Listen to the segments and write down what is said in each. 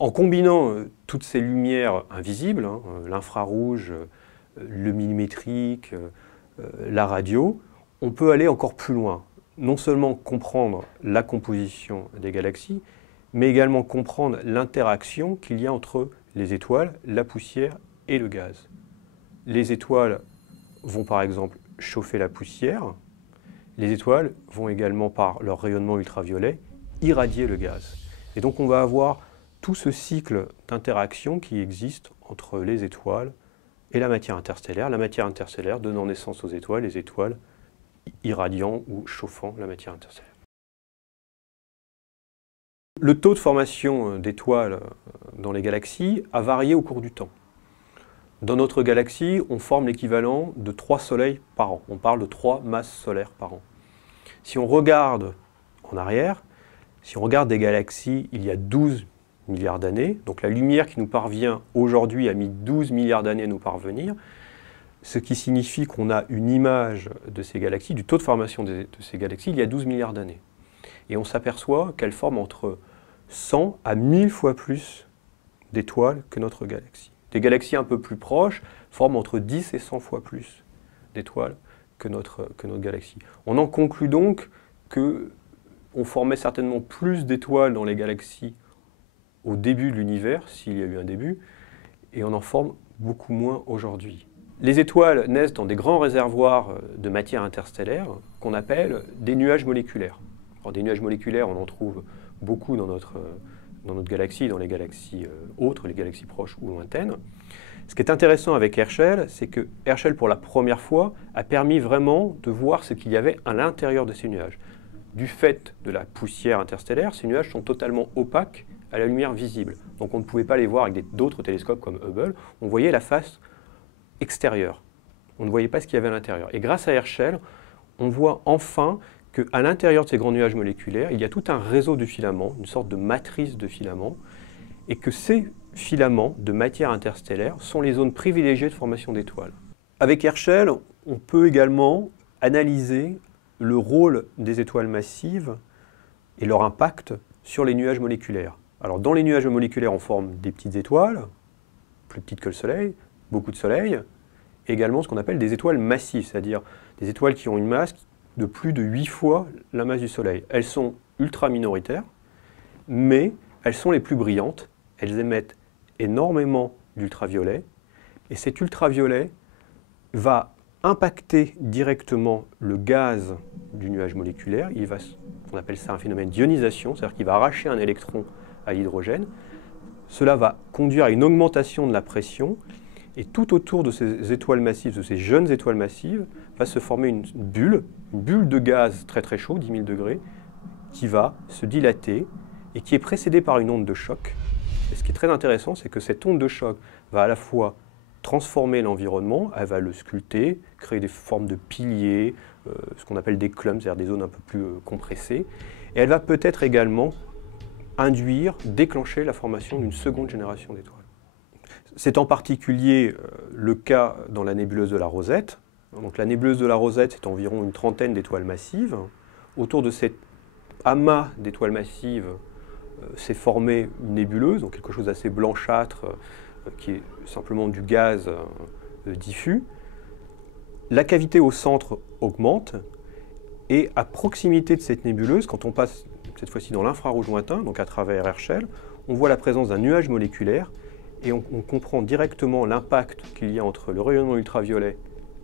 En combinant toutes ces lumières invisibles, l'infrarouge, le millimétrique, la radio, on peut aller encore plus loin. Non seulement comprendre la composition des galaxies, mais également comprendre l'interaction qu'il y a entre les étoiles, la poussière et le gaz. Les étoiles vont par exemple chauffer la poussière. Les étoiles vont également, par leur rayonnement ultraviolet, irradier le gaz. Et donc on va avoir tout ce cycle d'interaction qui existe entre les étoiles et la matière interstellaire donnant naissance aux étoiles, les étoiles irradiant ou chauffant la matière interstellaire. Le taux de formation d'étoiles dans les galaxies a varié au cours du temps. Dans notre galaxie, on forme l'équivalent de 3 soleils par an. On parle de 3 masses solaires par an. Si on regarde en arrière, si on regarde des galaxies il y a 12 milliards d'années, donc la lumière qui nous parvient aujourd'hui a mis 12 milliards d'années à nous parvenir, ce qui signifie qu'on a une image de ces galaxies, du taux de formation de ces galaxies il y a 12 milliards d'années. Et on s'aperçoit qu'elles forment entre 100 à 1000 fois plus d'étoiles que notre galaxie. Des galaxies un peu plus proches forment entre 10 et 100 fois plus d'étoiles que notre galaxie. On en conclut donc qu'on formait certainement plus d'étoiles dans les galaxies au début de l'univers, s'il y a eu un début, et on en forme beaucoup moins aujourd'hui. Les étoiles naissent dans des grands réservoirs de matière interstellaire qu'on appelle des nuages moléculaires. Alors, des nuages moléculaires, on en trouve beaucoup dans notre galaxie, dans les galaxies autres, les galaxies proches ou lointaines. Ce qui est intéressant avec Herschel, c'est que Herschel, pour la première fois, a permis vraiment de voir ce qu'il y avait à l'intérieur de ces nuages. Du fait de la poussière interstellaire, ces nuages sont totalement opaques à la lumière visible. Donc on ne pouvait pas les voir avec d'autres télescopes comme Hubble, on voyait la face extérieure. On ne voyait pas ce qu'il y avait à l'intérieur. Et grâce à Herschel, on voit enfin qu'à l'intérieur de ces grands nuages moléculaires, il y a tout un réseau de filaments, une sorte de matrice de filaments, et que ces filaments de matière interstellaire sont les zones privilégiées de formation d'étoiles. Avec Herschel, on peut également analyser le rôle des étoiles massives et leur impact sur les nuages moléculaires. Alors dans les nuages moléculaires, on forme des petites étoiles, plus petites que le Soleil, beaucoup de soleils, et également ce qu'on appelle des étoiles massives, c'est-à-dire des étoiles qui ont une masse de plus de 8 fois la masse du Soleil. Elles sont ultra minoritaires, mais elles sont les plus brillantes. Elles émettent énormément d'ultraviolet, et cet ultraviolet va impacter directement le gaz du nuage moléculaire. On appelle ça un phénomène d'ionisation, c'est-à-dire qu'il va arracher un électron à l'hydrogène. Cela va conduire à une augmentation de la pression, et tout autour de ces étoiles massives, de ces jeunes étoiles massives, va se former une bulle de gaz très très chaud, 10 000 degrés, qui va se dilater et qui est précédée par une onde de choc. Et ce qui est très intéressant, c'est que cette onde de choc va à la fois transformer l'environnement, elle va le sculpter, créer des formes de piliers, ce qu'on appelle des clumps, c'est-à-dire des zones un peu plus compressées, et elle va peut-être également déclencher la formation d'une seconde génération d'étoiles. C'est en particulier le cas dans la nébuleuse de la Rosette. Donc, la nébuleuse de la Rosette, c'est environ une trentaine d'étoiles massives. Autour de cet amas d'étoiles massives s'est formée une nébuleuse, donc quelque chose d'assez blanchâtre, qui est simplement du gaz diffus. La cavité au centre augmente, et à proximité de cette nébuleuse, quand on passe cette fois-ci dans l'infrarouge lointain, donc à travers Herschel, on voit la présence d'un nuage moléculaire, et on comprend directement l'impact qu'il y a entre le rayonnement ultraviolet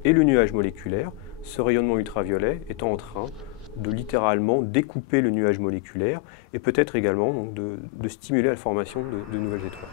et le nuage moléculaire, ce rayonnement ultraviolet étant en train de littéralement découper le nuage moléculaire et peut-être également donc, de stimuler la formation de nouvelles étoiles.